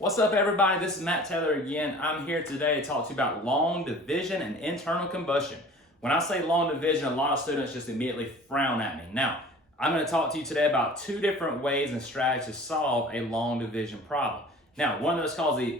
What's up, everybody? This is Matt Taylor again. I'm here today to talk to you about long division and internal combustion. When I say long division, a lot of students just immediately frown at me. Now, I'm going to talk to you today about two different ways and strategies to solve a long division problem. Now, one of those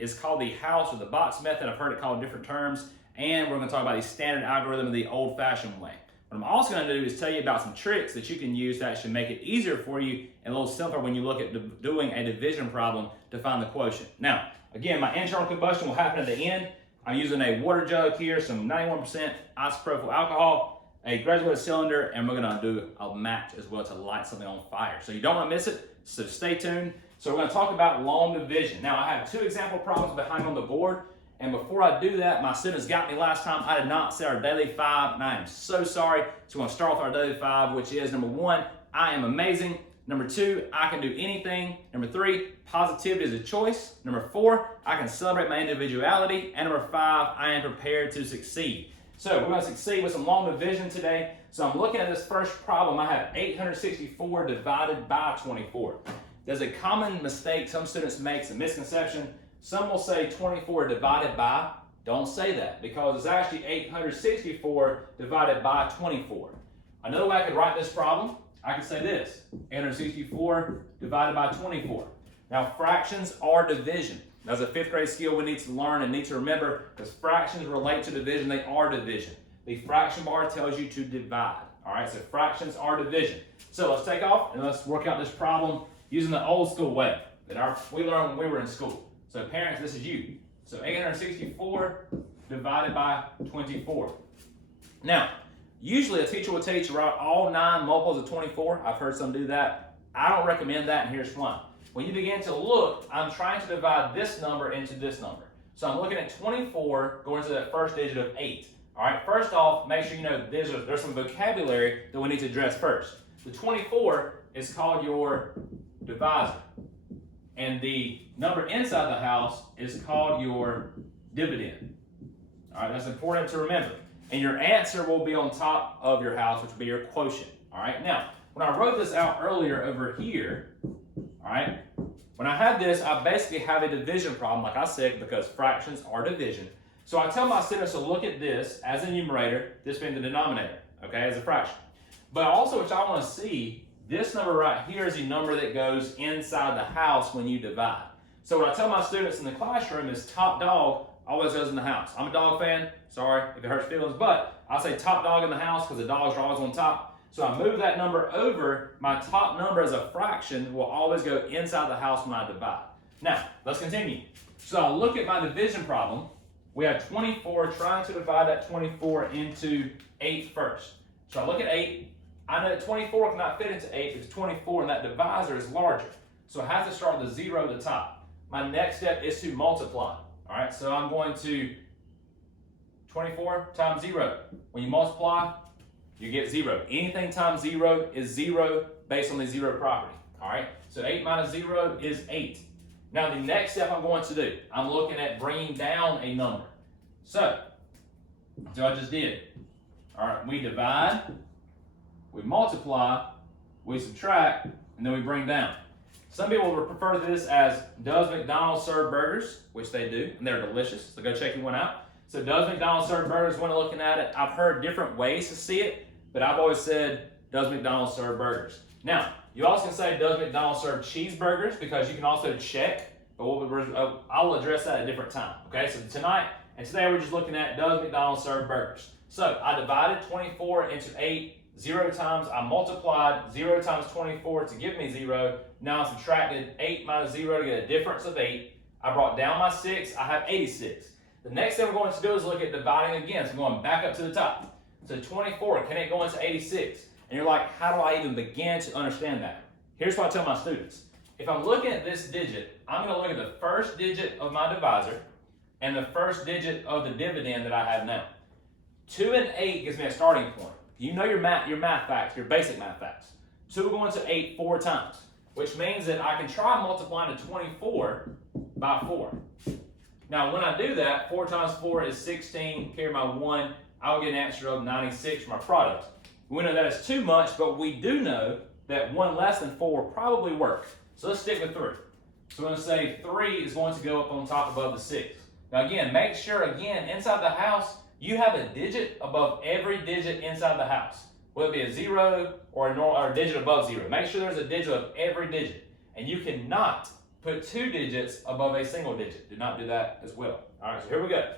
is called the house or the box method. I've heard it called different terms, and we're going to talk about the standard algorithm of the old-fashioned way. What I'm also going to do is tell you about some tricks that you can use that should make it easier for you and a little simpler when you look at doing a division problem to find the quotient. Now, again, my internal combustion will happen at the end. I'm using a water jug here, some 91% isopropyl alcohol, a graduated cylinder, and we're going to do a match as well to light something on fire. So you don't want to miss it, so stay tuned. So we're going to talk about long division. Now, I have two example problems behind on the board. And before I do that, my students got me last time. I did not say our daily five, and I am so sorry. So we're going to start with our daily five, which is number one, I am amazing. Number two, I can do anything. Number three, positivity is a choice. Number four, I can celebrate my individuality. And number five, I am prepared to succeed. So we're going to succeed with some long division today. So I'm looking at this first problem. I have 864 divided by 24. There's a common mistake some students make, a misconception. Some will say 24 divided by. Don't say that because it's actually 864 divided by 24. Another way I could write this problem, I could say this, 864 divided by 24. Now, fractions are division. That's a fifth grade skill we need to learn and need to remember because fractions relate to division. They are division. The fraction bar tells you to divide. All right, so fractions are division. So let's take off and let's work out this problem using the old school way that we learned when we were in school. So parents, this is you. So 864 divided by 24. Now, usually a teacher will tell you to write all 9 multiples of 24. I've heard some do that. I don't recommend that, and here's why. When you begin to look, I'm trying to divide this number into this number. So I'm looking at 24 going to that first digit of 8. All right, first off, make sure you know there's some vocabulary that we need to address first. The 24 is called your divisor. And the number inside the house is called your dividend. All right, that's important to remember. And your answer will be on top of your house, which will be your quotient. All right, now, when I wrote this out earlier over here, all right, when I had this, I basically have a division problem, like I said, because fractions are division. So I tell my students to look at this as a numerator, this being the denominator, okay, as a fraction. But also, what y'all want to see, this number right here is the number that goes inside the house when you divide. So what I tell my students in the classroom is top dog always goes in the house. I'm a dog fan, sorry if it hurts feelings, but I say top dog in the house because the dogs are always on top. So I move that number over, my top number as a fraction will always go inside the house when I divide. Now, let's continue. So I look at my division problem. We have 24, trying to divide that 24 into 8 first. So I look at 8. I know that 24 cannot fit into 8 because 24 and that divisor is larger. So I have to start with a 0 at the top. My next step is to multiply. All right, so I'm going to 24 times 0. When you multiply, you get 0. Anything times 0 is 0 based on the 0 property. All right, so 8 minus 0 is 8. Now the next step I'm going to do, I'm looking at bringing down a number. So I just did. All right, we divide. We multiply, we subtract, and then we bring down. Some people will refer to this as, does McDonald's serve burgers? Which they do, and they're delicious, so go check one out. So does McDonald's serve burgers when looking at it? I've heard different ways to see it, but I've always said, does McDonald's serve burgers? Now, you also can say, does McDonald's serve cheeseburgers? Because you can also check, but I'll address that at a different time. Okay, so today we're just looking at, does McDonald's serve burgers? So I divided 24 into 8. 0 times, I multiplied 0 times 24 to give me 0. Now I subtracted 8 minus 0 to get a difference of 8. I brought down my 6, I have 86. The next thing we're going to do is look at dividing again. So I'm going back up to the top. So 24, can it go into 86? And you're like, how do I even begin to understand that? Here's what I tell my students. If I'm looking at this digit, I'm going to look at the first digit of my divisor and the first digit of the dividend that I have now. 2 and 8 gives me a starting point. You know your math facts, your basic math facts. 2 will go into 8 4 times, which means that I can try multiplying to 24 by 4. Now, when I do that, 4 times 4 is 16, carry my 1, I will get an answer of 96 for my product. We know that is too much, but we do know that 1 less than 4 will probably work. So let's stick with 3. So we're going to say 3 is going to go up on top above the 6. Now again, make sure, inside the house, you have a digit above every digit inside the house. Whether it be a 0 or a digit above 0. Make sure there's a digit of every digit. And you cannot put 2 digits above a single digit. Do not do that as well. All right, so here we go.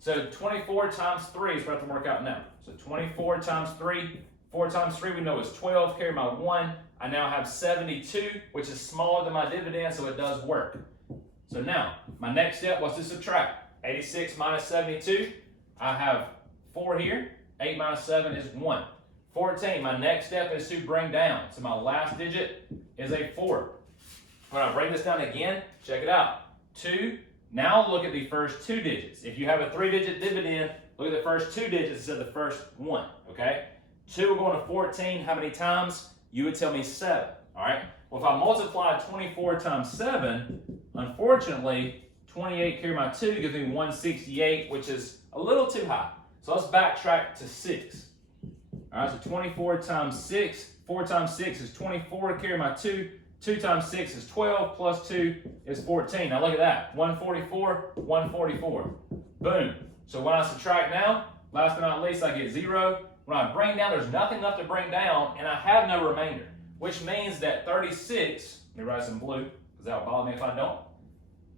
So 24 times 3 is what I have to work out now. So 24 times 3, 4 times 3 we know is 12, carry my 1. I now have 72, which is smaller than my dividend, so it does work. So now, my next step was to subtract. 86 minus 72, I have 4 here. 8 minus 7 is 1. 14, my next step is to bring down. So my last digit is a 4. When I bring this down again, check it out. 2, now look at the first 2 digits. If you have a 3-digit dividend, look at the first 2 digits instead of the first 1, okay? 2 we're going to 14, how many times? You would tell me 7, all right? Well, if I multiply 24 times 7, unfortunately, 28 carry my 2 gives me 168, which is a little too high. So let's backtrack to 6. All right, so 24 times 6, 4 times 6 is 24, carry my 2. 2 times 6 is 12, plus 2 is 14. Now look at that, 144, 144. Boom. So when I subtract now, last but not least, I get 0. When I bring down, there's nothing left to bring down, and I have no remainder, which means that 36, let me write some blue, because that will bother me if I don't.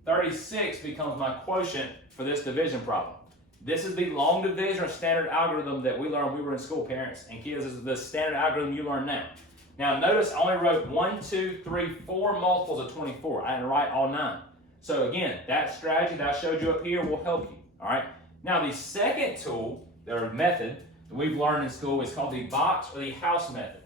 36 becomes my quotient for this division problem. This is the long division or standard algorithm that we learned when we were in school, parents and kids. This is the standard algorithm you learn now. Now notice I only wrote 1, 2, 3, 4 multiples of 24. I didn't write all 9. So again, that strategy that I showed you up here will help you. All right. Now the second tool or method that we've learned in school is called the box or the house method.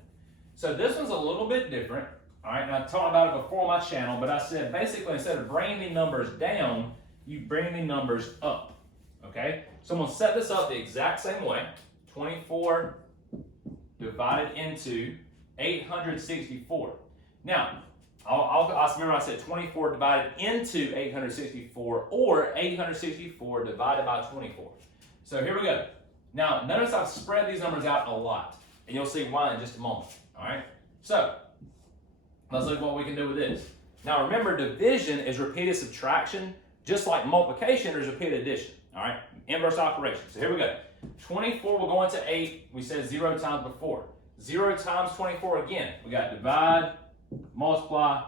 So this one's a little bit different. All right. Now I talked about it before on my channel, but I said basically instead of bringing the numbers down, you bring the numbers up. Okay. So I'm going to set this up the exact same way. 24 divided into 864. Now, I'll remember I said 24 divided into 864 or 864 divided by 24. So here we go. Now, notice I've spread these numbers out a lot, and you'll see why in just a moment. All right. So let's look at what we can do with this. Now, remember, division is repeated subtraction, just like multiplication is repeated addition. All right. Inverse operation. So here we go. 24 will go into 8. We said 0 times before. 0 times 24 again. We got divide, multiply,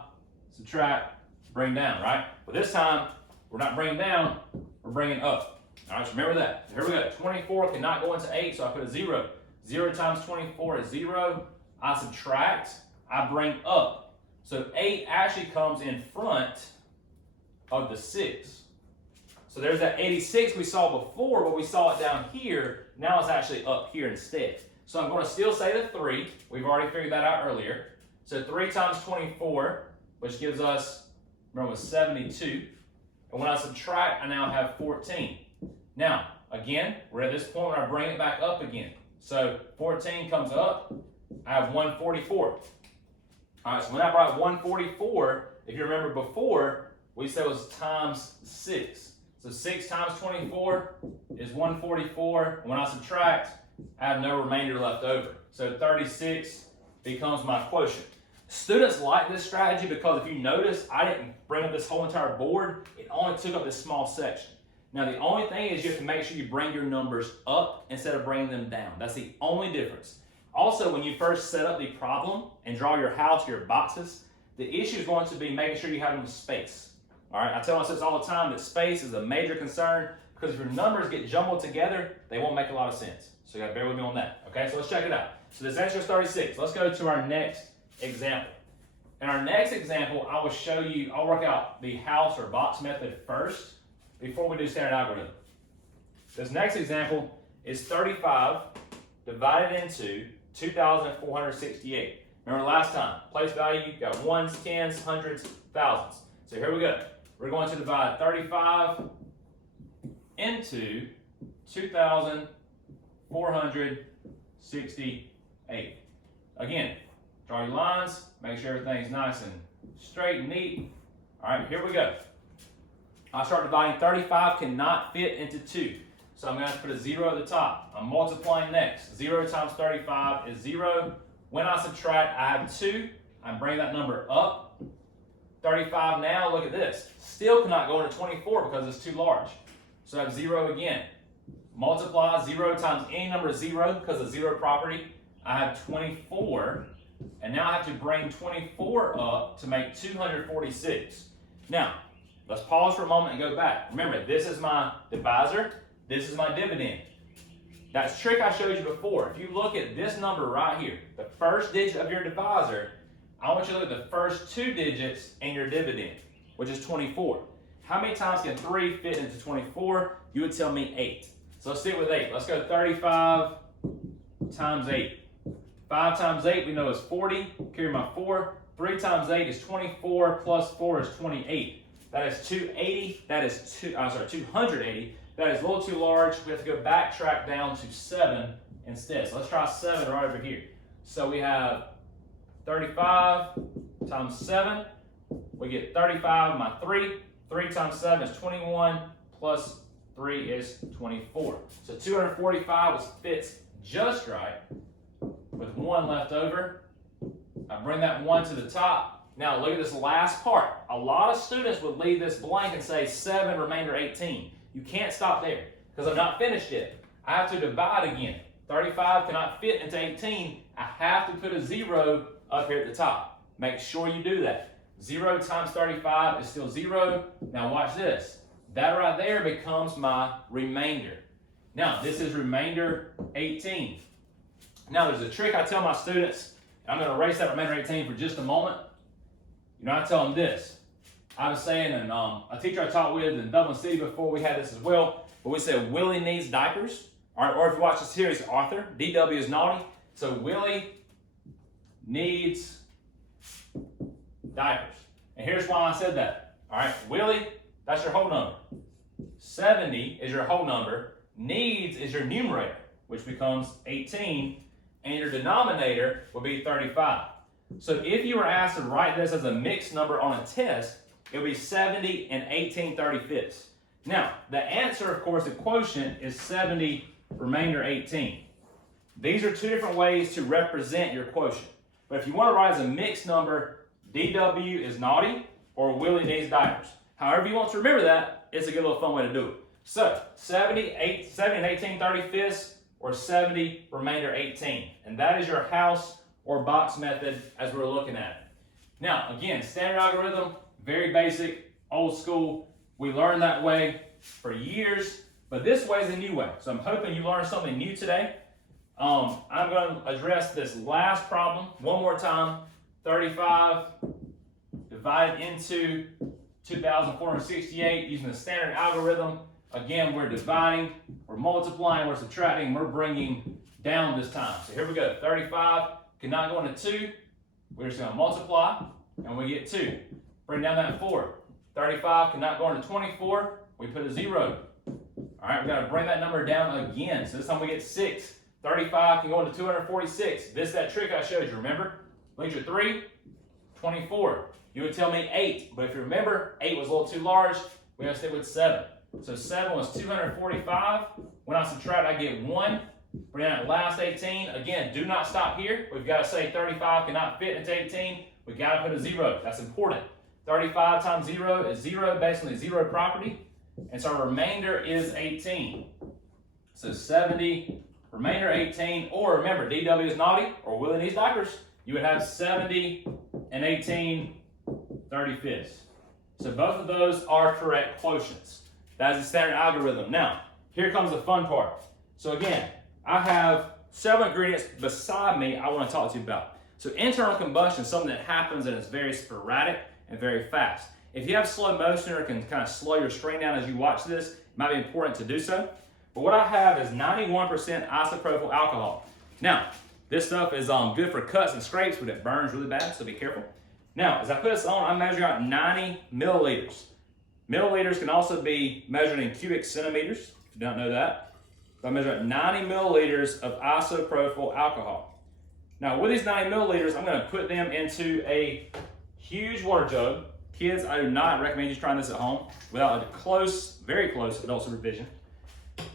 subtract, bring down, right? But this time, we're not bringing down, we're bringing up. All right, so remember that. Here we go. 24 cannot go into 8, so I put a 0. 0 times 24 is 0. I subtract, I bring up. So 8 actually comes in front of the 6. So there's that 86 we saw before, but we saw it down here. Now it's actually up here instead. So I'm going to still say the 3. We've already figured that out earlier. So 3 times 24, which gives us, remember, 72. And when I subtract, I now have 14. Now, again, we're at this point where I bring it back up again. So 14 comes up, I have 144. All right, so when I brought 144, if you remember before, we said it was times 6. So 6 times 24 is 144. When I subtract, I have no remainder left over. So 36 becomes my quotient. Students like this strategy because if you notice, I didn't bring up this whole entire board. It only took up this small section. Now the only thing is you have to make sure you bring your numbers up instead of bringing them down. That's the only difference. Also, when you first set up the problem and draw your house, your boxes, the issue is going to be making sure you have enough space. All right, I tell my students all the time that space is a major concern because if your numbers get jumbled together, they won't make a lot of sense. So you got to bear with me on that. Okay, so let's check it out. So this answer is 36. Let's go to our next example. In our next example, I will show you, I'll work out the house or box method first before we do standard algorithm. This next example is 35 divided into 2,468. Remember last time, place value, you got ones, tens, hundreds, thousands. So here we go. We're going to divide 35 into 2,468. Again, draw your lines, make sure everything's nice and straight and neat. All right, here we go. I start dividing. 35 cannot fit into 2. So I'm going to have to put a 0 at the top. I'm multiplying next. 0 times 35 is 0. When I subtract, I have 2. I bring that number up. 35 now, look at this. Still cannot go into 24 because it's too large. So I have 0 again. Multiply 0 times any number 0 because of 0 property. I have 24. And now I have to bring 24 up to make 246. Now, let's pause for a moment and go back. Remember, this is my divisor. This is my dividend. That trick I showed you before. If you look at this number right here, the first digit of your divisor, I want you to look at the first 2 digits in your dividend, which is 24. How many times can 3 fit into 24? You would tell me 8. So let's stick with 8. Let's go 35 times 8. 5 times 8 we know is 40. Carry my 4. 3 times 8 is 24 plus 4 is 28. That is 280. That is 280. That is a little too large. We have to go backtrack down to 7 instead. So let's try 7 right over here. So we have 35 times 7. We get 35 my 3. 3 times 7 is 21 plus 3 is 24. So 245 fits just right with 1 left over. I bring that 1 to the top. Now look at this last part. A lot of students would leave this blank and say 7 remainder 18. You can't stop there because I'm not finished yet. I have to divide again. 35 cannot fit into 18. I have to put a 0 up here at the top. Make sure you do that. 0 times 35 is still 0. Now watch this. That right there becomes my remainder. Now this is remainder 18. Now there's a trick I tell my students. I'm going to erase that remainder 18 for just a moment. I tell them this. I was saying, and a teacher I taught with in Dublin City before, we had this as well, but we said Willie needs diapers. Or if you watch the series, Arthur, DW is naughty. So Willie needs diapers. And here's why I said that. All right, Willie, that's your whole number. 70 is your whole number. Needs is your numerator, which becomes 18. And your denominator will be 35. So if you were asked to write this as a mixed number on a test, it would be 70 and 18/35. Now, the answer, of course, the quotient is 70 remainder 18. These are 2 different ways to represent your quotient. But if you want to write as a mixed number, DW is naughty or Willie needs diapers. However you want to remember that, it's a good little fun way to do it. So 70 and 18/35 or 70 remainder 18. And that is your house or box method as we're looking at it. Now, again, standard algorithm, very basic, old school. We learned that way for years, but this way is a new way. So I'm hoping you learned something new today. I'm going to address this last problem one more time. 35 divided into 2,468 using the standard algorithm. Again, we're dividing, we're multiplying, we're subtracting, we're bringing down this time. So here we go. 35 cannot go into 2. We're just going to multiply, and we get 2. Bring down that 4. 35 cannot go into 24. We put a 0. All right, we've got to bring that number down again. So this time we get 6. 35 can go into 246. This is that trick I showed you, remember? Look at your 3, 24. You would tell me 8, but if you remember, 8 was a little too large. We have to stick with 7. So 7 was 245. When I subtract, I get 1. Bring down that last 18. Again, do not stop here. We've got to say 35 cannot fit into 18. We've got to put a 0. That's important. 35 times 0 is 0, basically 0 property. And so our remainder is 18. So 70, remainder 18, or remember, DW is naughty, or Willie needs diapers. You would have 70 and 18/35. So both of those are correct quotients. That is the standard algorithm. Now, here comes the fun part. So again, I have several ingredients beside me I want to talk to you about. So internal combustion is something that happens and it's very sporadic and very fast. If you have slow motion or can kind of slow your screen down as you watch this, it might be important to do so. But what I have is 91% isopropyl alcohol. Now, this stuff is good for cuts and scrapes, but it burns really bad, so be careful. Now, as I put this on, I'm measuring out 90 milliliters. Milliliters can also be measured in cubic centimeters, if you don't know that. So I measure out 90 milliliters of isopropyl alcohol. Now, with these 90 milliliters, I'm going to put them into a huge water jug. Kids, I do not recommend you trying this at home without a close, very close adult supervision.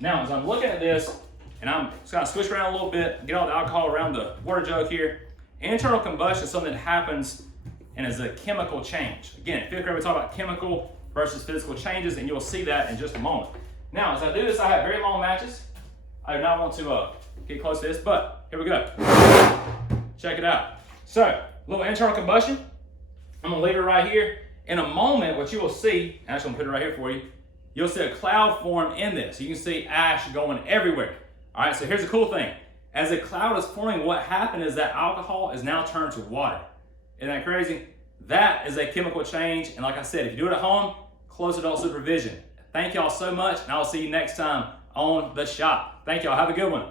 Now, as I'm looking at this, and I'm just going to switch around a little bit, get all the alcohol around the water jug here. Internal combustion is something that happens and is a chemical change. Again, in 5th grade we talk about chemical versus physical changes, and you'll see that in just a moment. Now, as I do this, I have very long matches. I do not want to get close to this, but here we go. Check it out. So, a little internal combustion. I'm gonna leave it right here. In a moment, what you will see, I'm just gonna put it right here for you, you'll see a cloud form in this. You can see ash going everywhere. All right, so here's the cool thing. As a cloud is forming, what happened is that alcohol is now turned to water. Isn't that crazy? That is a chemical change, and like I said, if you do it at home, close adult supervision. Thank y'all so much, and I'll see you next time on The Shop. Thank y'all. Have a good one.